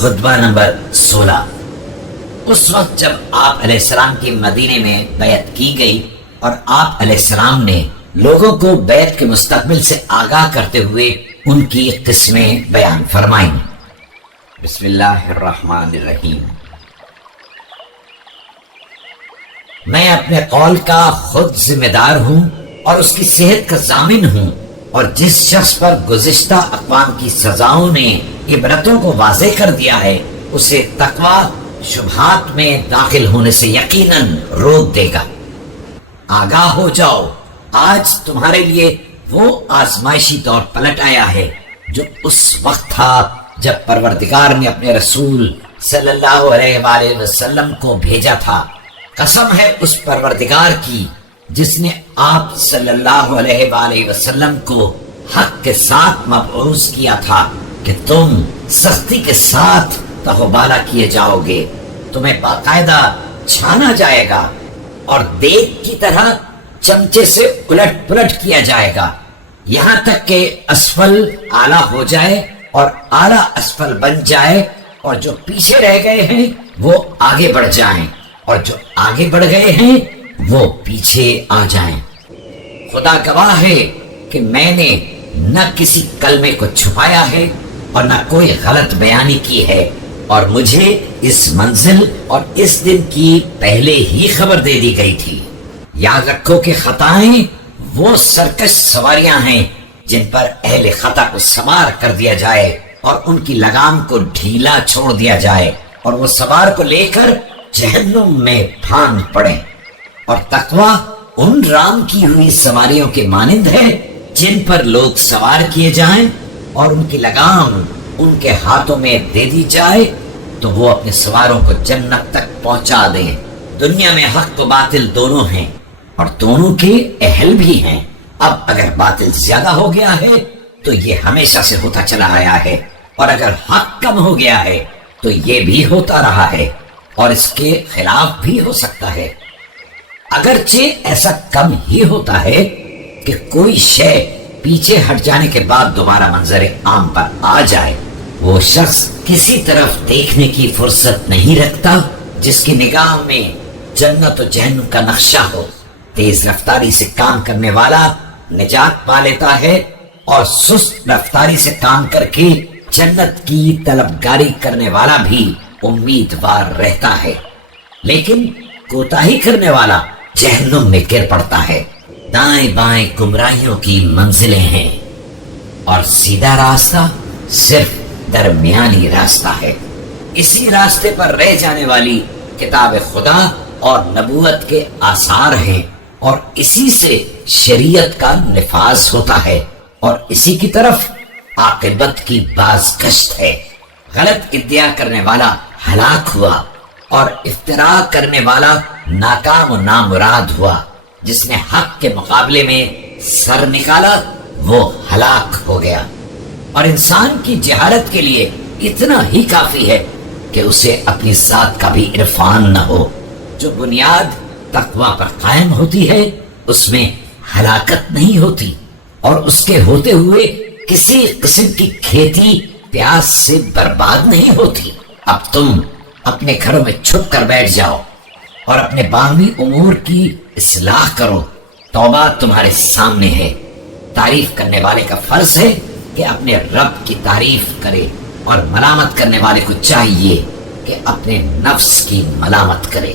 خطبہ نمبر 16۔ اس وقت جب آپ علیہ السلام کی مدینے میں بیعت کی گئی اور آپ علیہ السلام نے لوگوں کو بیعت کے مستقبل سے آگاہ کرتے ہوئے ان کی قسمیں بیان فرمائیں۔ بسم اللہ الرحمن الرحیم۔ میں اپنے قول کا خود ذمہ دار ہوں اور اس کی صحت کا ضامن ہوں، اور جس شخص پر گزشتہ اقوام کی سزاؤں نے عبرتوں کو واضح کر دیا ہے اسے تقوی شبہات میں داخل ہونے سے یقیناً روک دے گا۔ آگاہ ہو جاؤ، آج تمہارے لیے وہ آزمائشی دور پلٹ آیا ہے جو اس وقت تھا جب پروردگار نے اپنے رسول صلی اللہ علیہ وآلہ وسلم کو بھیجا تھا۔ قسم ہے اس پروردگار کی جس نے آپ صلی اللہ علیہ وآلہ وسلم کو حق کے ساتھ مبعوث کیا تھا کہ تم سختی کے ساتھ تہوبالا کیے جاؤ گے، تمہیں باقاعدہ چھانا جائے گا اور دیگ کی طرح چمچے سے الٹ پلٹ کیا جائے گا، یہاں تک کہ اسفل اعلیٰ ہو جائے اور اعلیٰ اسفل بن جائے، اور جو پیچھے رہ گئے ہیں وہ آگے بڑھ جائیں اور جو آگے بڑھ گئے ہیں وہ پیچھے آ جائیں۔ خدا گواہ ہے کہ میں نے نہ کسی کلمے کو چھپایا ہے اور نہ کوئی غلط بیانی کی ہے، اور مجھے اس منزل اور اس دن کی پہلے ہی خبر دے دی گئی تھی۔ یاد رکھو کہ خطائیں وہ سرکش سواریاں ہیں جن پر اہل خطا کو سوار کر دیا جائے اور ان کی لگام کو ڈھیلا چھوڑ دیا جائے اور وہ سوار کو لے کر جہنم میں پھانگ پڑے، اور تقوی ان رام کی ہوئی سواریوں کے مانند ہے جن پر لوگ سوار کیے جائیں اور ان کی لگام ان کے ہاتھوں میں دے دی جائے تو وہ اپنے سواروں کو جنت تک پہنچا دیں۔ دنیا میں حق و باطل دونوں ہیں اور دونوں کے اہل بھی ہیں۔ اب اگر باطل زیادہ ہو گیا ہے تو یہ ہمیشہ سے ہوتا چلا آیا ہے، اور اگر حق کم ہو گیا ہے تو یہ بھی ہوتا رہا ہے اور اس کے خلاف بھی ہو سکتا ہے۔ اگرچہ ایسا کم ہی ہوتا ہے کہ کوئی شے پیچھے ہٹ جانے کے بعد دوبارہ منظر عام پر آ جائے، وہ شخص کسی طرف دیکھنے کی فرصت نہیں رکھتا جس کی نگاہ میں جنت و جہنم کا نقشہ ہو۔ تیز رفتاری سے کام کرنے والا نجات پا لیتا ہے اور سست رفتاری سے کام کر کے جنت کی طلبگاری کرنے والا بھی امیدوار رہتا ہے، لیکن کوتاہی کرنے والا جہنم میں گر پڑتا ہے۔ دائیں بائیں گمراہیوں کی منزلیں ہیں اور سیدھا راستہ صرف درمیانی راستہ ہے۔ اسی راستے پر رہ جانے والی کتاب خدا اور نبوت کے آثار ہیں، اور اسی سے شریعت کا نفاذ ہوتا ہے، اور اسی کی طرف عاقبت کی بازگشت ہے۔ غلط ادعا کرنے والا ہلاک ہوا اور افتراء کرنے والا ناکام و نامراد ہوا۔ جس نے حق کے مقابلے میں سر نکالا وہ ہلاک ہو گیا، اور انسان کی جہالت کے لیے اتنا ہی کافی ہے کہ اسے اپنی ذات کا بھی عرفان نہ ہو۔ جو بنیاد تقوی پر قائم ہوتی ہے اس میں ہلاکت نہیں ہوتی، اور اس کے ہوتے ہوئے کسی قسم کی کھیتی پیاس سے برباد نہیں ہوتی۔ اب تم اپنے گھروں میں چھپ کر بیٹھ جاؤ اور اپنے باہمی امور کی اصلاح کرو۔ توبہ تمہارے سامنے ہے۔ تعریف کرنے والے کا فرض ہے کہ اپنے رب کی تعریف کرے، اور ملامت کرنے والے کو چاہیے کہ اپنے نفس کی ملامت کرے۔